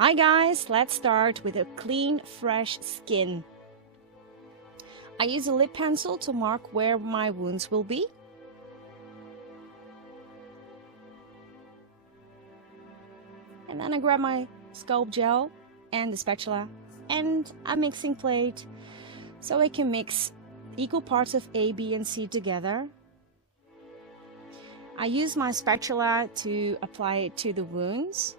Hi guys, let's start with a clean, fresh skin. I use a lip pencil to mark where my wounds will be. And then I grab my scalp gel and the spatula and a mixing plate so I can mix equal parts of A, B and C together. I use my spatula to apply it to the wounds.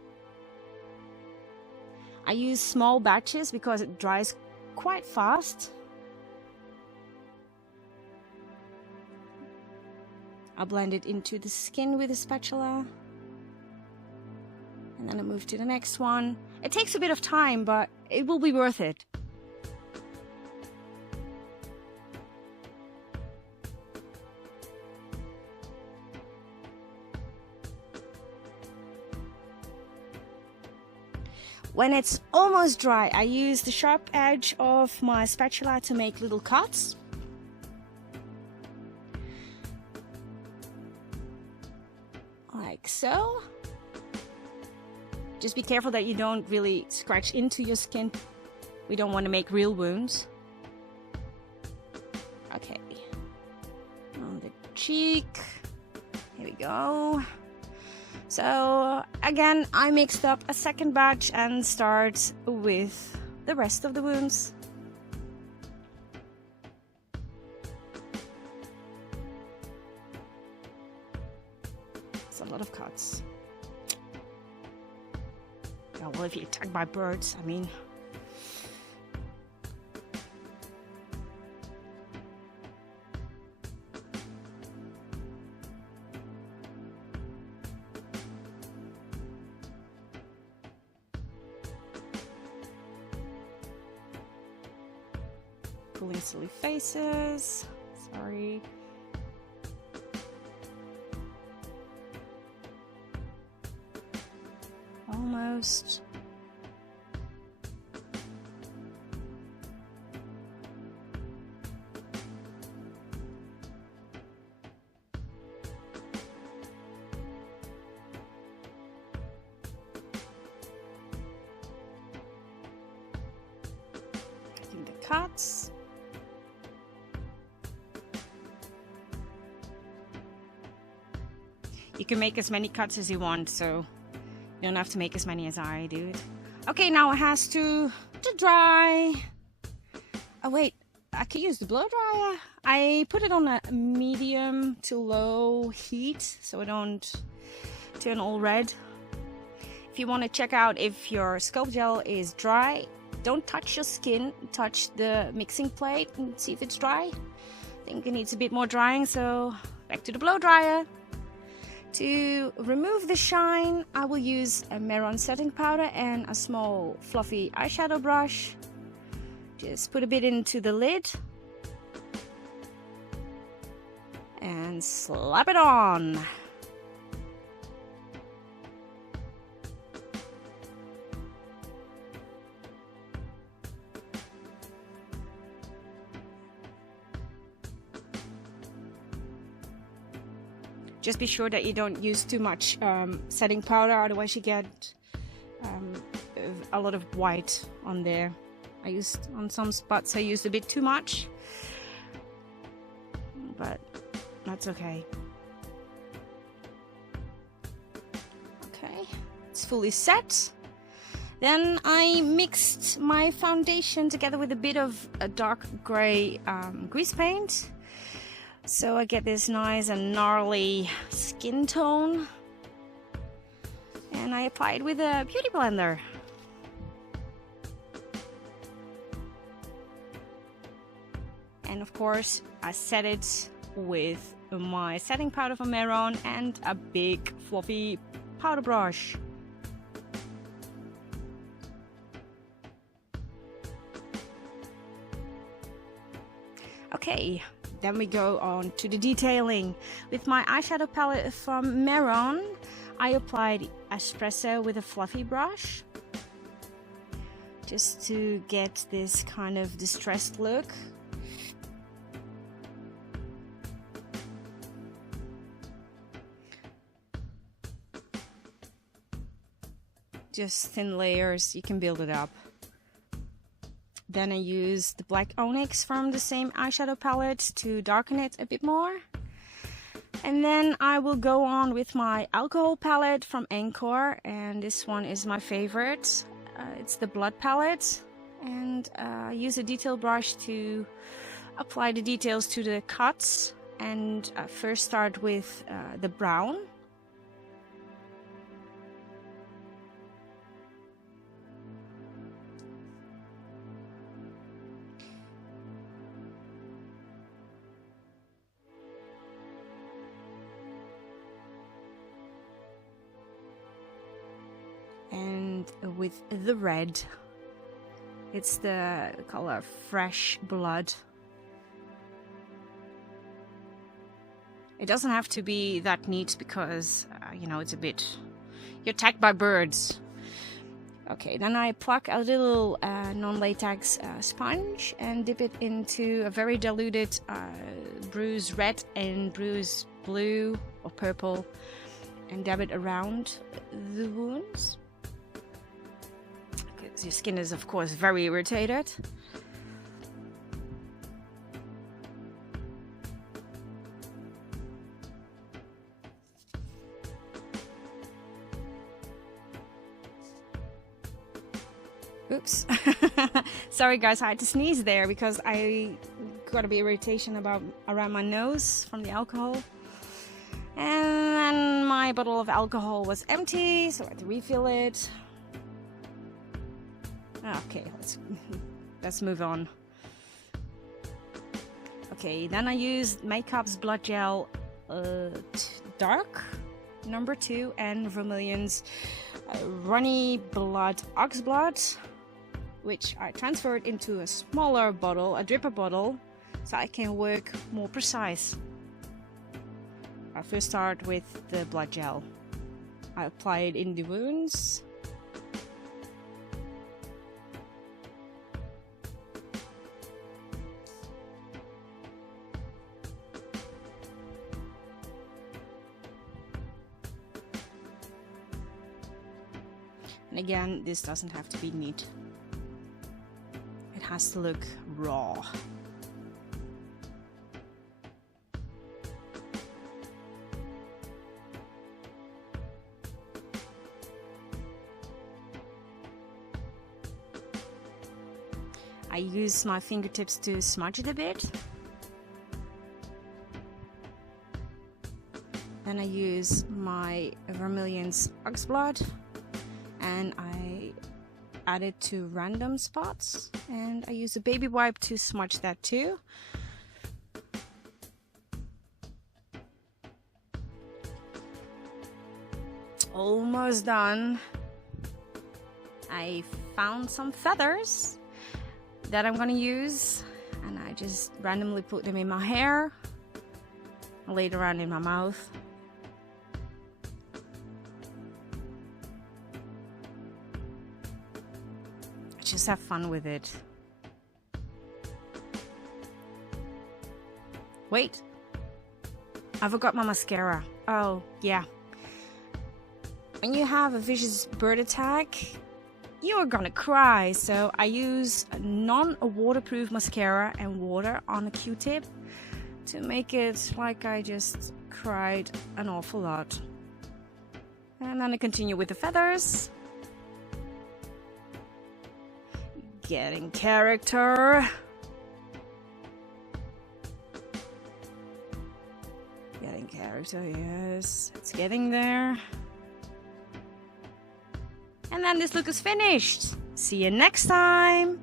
I use small batches because it dries quite fast. I'll blend it into the skin with a spatula. And then I move to the next one. It takes a bit of time, but it will be worth it. When it's almost dry, I use the sharp edge of my spatula to make little cuts. Like so. Just be careful that you don't really scratch into your skin. We don't want to make real wounds. Okay. On the cheek. Here we go. So again, I mixed up a second batch and start with the rest of the wounds. It's a lot of cuts. Oh, well, if you're attacked by birds, I mean. Pulling silly faces. Sorry. Almost. Getting the cuts. You can make as many cuts as you want, so you don't have to make as many as I do. Okay, now it has to dry. Oh wait, I can use the blow dryer. I put it on a medium to low heat so I don't turn all red. If you want to check out if your scalp gel is dry, don't touch your skin, touch the mixing plate and see if it's dry. I think it needs a bit more drying, so back to the blow dryer. To remove the shine, I will use a Meron setting powder and a small fluffy eyeshadow brush. Just put a bit into the lid and slap it on. Just be sure that you don't use too much setting powder, otherwise you get a lot of white on there. I used on some spots I used a bit too much, but that's okay. Okay, it's fully set. Then I mixed my foundation together with a bit of a dark gray grease paint. So I get this nice and gnarly skin tone. And I apply it with a beauty blender. And of course, I set it with my setting powder from Meron and a big fluffy powder brush. Okay. Then we go on to the detailing. With my eyeshadow palette from Meron, I applied espresso with a fluffy brush. Just to get this kind of distressed look. just thin layers. You can build it up. Then I use the black onyx from the same eyeshadow palette to darken it a bit more. And then I will go on with my alcohol palette from Anchor, and this one is my favorite. It's the blood palette, and I use a detail brush to apply the details to the cuts, and first start with the brown. And with the red, it's the color Fresh Blood. It doesn't have to be that neat because, you know, it's a bit... You're attacked by birds. Okay, then I pluck a little non-latex sponge and dip it into a very diluted bruise red and bruise blue or purple and dab it around the wounds. Your skin is, of course, very irritated. Oops. Sorry guys, I had to sneeze there because I got a bit of irritation around my nose from the alcohol. And then my bottle of alcohol was empty, so I had to refill it. Okay, let's move on. Okay, then I used Makeup's Blood Gel Dark number 2 and Vermilion's Runny Blood Ox Blood, which I transferred into a smaller bottle, a dripper bottle, so I can work more precise. I first start with the blood gel. I apply it in the wounds. And again, this doesn't have to be neat. It has to look raw. I use my fingertips to smudge it a bit. Then I use my Vermilion's Oxblood and I add it to random spots, and I use a baby wipe to smudge that too. Almost done. I found some feathers that I'm gonna use, and I just randomly put them in my hair, laid around in my mouth. Just have fun with it. Wait, I forgot my mascara. Oh, yeah. When you have a vicious bird attack, you're gonna cry. So I use a non-waterproof mascara and water on a Q-tip to make it like I just cried an awful lot. And then I continue with the feathers. Getting character. Getting character, yes. It's getting there. And then this look is finished. See you next time.